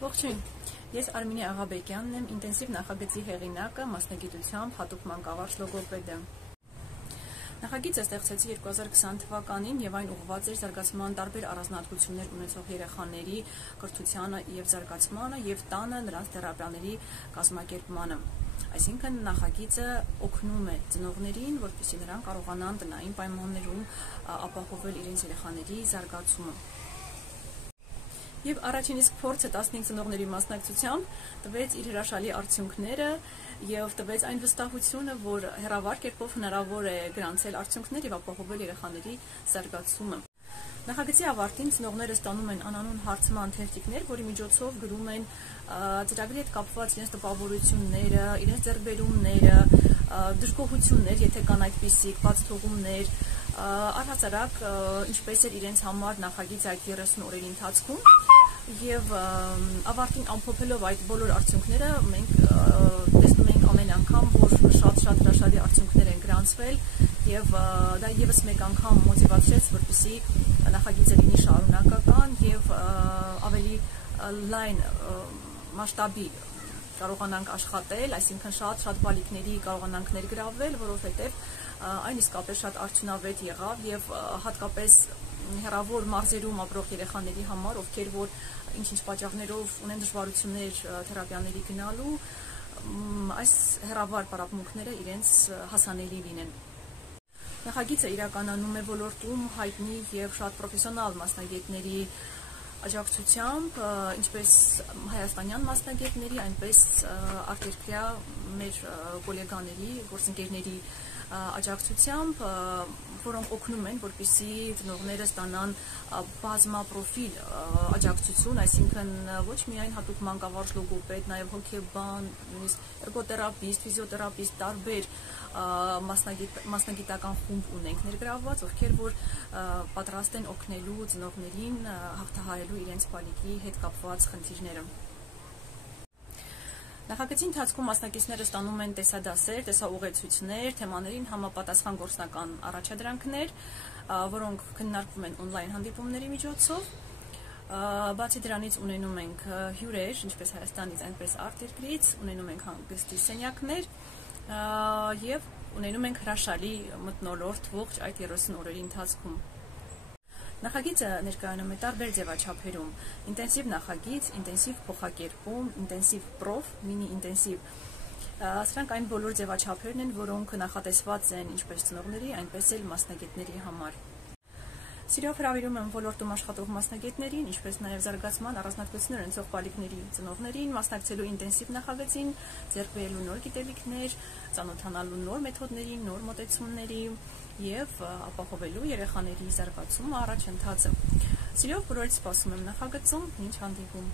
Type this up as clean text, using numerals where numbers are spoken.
Ողջույն, ես Արմինե Աղաբեկյանն եմ, ինտենսիվ նախագծի հեղինակը, մասնագիտությամբ հատուկ մանկավարժ լոգոպեդը։ Նախագիծը ստեղծեցի 2020 թվականին եւ այն ուղղված էր զարգացման տարբեր առանձնահատկություններ ունեցող երեխաների կրթությանը եւ զարգացմանը եւ տանը նրանց թերապիաների կազմակերպմանը։ Այսինքն նախագիծը օգնում է ծնողներին, որպեսզի նրանք կարողանան տնային պայմաններում ապահովել իրենց երեխաների զարգացումը։ Եվ առաջին իսկ փորձը 15 ծնողների մասնակցությամբ տվեց իր հրաշալի արդյունքները եւ տվեց այն վստահությունը, որ հեռավար կերպով հնարավոր է գրանցել արդյունքներ եւ ապահովել երեխաների զարգացումը։ Նախագծի ավարտին ծնողները ստանում են անանուն հարցման թերթիկներ, որի միջոցով գրում են ծրագրի հետ կապված իրենց տպավորությունները, իրենց ձեռքբերումները, դժգոհություններ, եթե կան այդպիսիք, բացթողումներ, առհասարակ ինչպես էր իրենց համար նախագիծը այդ 30 օրերի ընթացքում եւ ավարտին ամփոփելով այդ բոլոր արդյունքները մենք տեսնում ենք ամեն անգամ, որ շատ հրաշալի արդյունքներ են գրանցվել եւ դա եւս մեկ անգամ մոտիվացրեց, որպեսզի նախագիծը լինի շարունակական եւ ավելի լայն մասշտաբի կարողանանք աշխատել, այսինքն շատ բալիկների կարողանանք ներգրավել, որովհետեւ այն իսկապես շատ արդյունավետ եղավ եւ հատկապես հեռավոր մարզերում ապրող երեխաների համար, ովքեր որ ինչ-ինչ պատճառներով ունեն դժվարություններ թերապիաների գնալու, այս հեռավոր պարապմունքները իրենց հասանելի լինեն։ Նախագիծը իրականանում է ոլորտում հայտնի եւ շատ պրոֆեսիոնալ մասնագետների աջակցությամբ, ինչպես հայաստանյան մասնագետների, այնպես արտերկրյա մեր գոլեգաների, գործընկերների աջակցությամբ, որոնք օգնում են, որպեսզի ծնողները ստանան բազմապրոֆիլ աջակցություն, այսինքն ոչ միայն հատուկ մանկավարժ լոգոպեդ, նաև հոգեբան, նույնիսկ էրգոթերապիստ, ֆիզիոթերապիստ, տարբեր մասնագիտական խումբ ունենք ներգրավված, ովքեր որ պատրաստ են օգնելու ծնողներին հաղթահարելու իրենց բալիկի հետ կապված խնդիրները։ Նախագծի ընթացքում մասնակիցները ստանում են տեսադասեր, տեսաուղեցույցներ, թեմաներին համապատասխան գործնական առաջադրանքներ, որոնք քննարկվում են օնլայն հանդիպումների միջոցով։ Բացի դրանից ունենում ենք հյուրեր, ինչպես Հայաստանից, այնպես արտերկրից, ունենում ենք հանգստի սենյակներ եւ ունենում ենք հրաշալի մթնոլորտ ողջ այդ 30 օրերի ընթացքում։ Նախագիծը ներկայանում է տարբեր ձևաչափերում՝ ինտենսիվ նախագիծ, ինտենսիվ փոխակերպում, ինտենսիվ պրոֆ, մինի ինտենսիվ։ Սրանք այն բոլոր ձևաչափերն են, որոնք նախատեսված են ինչպես ծնողների, այնպես էլ մասնագետների համար։ Սիրով հրավիրում եմ ոլորտում աշխատող մասնագետներին, ինչպես նաև զարգացման առանձնահատկություններ ունեցող բալիկների ծնողներին, մասնակցելու ինտենսիվ նախագծին, ձեռք բերելու նոր գիտելիքներ, ծանոթանալու նոր մեթոդների, նոր մոտեցումների եւ ապահովելու երեխաների զարգացումը առաջընթացը։ Սիրով բոլորիդ սպասում եմ նախագծում, մինչ հանդիպում։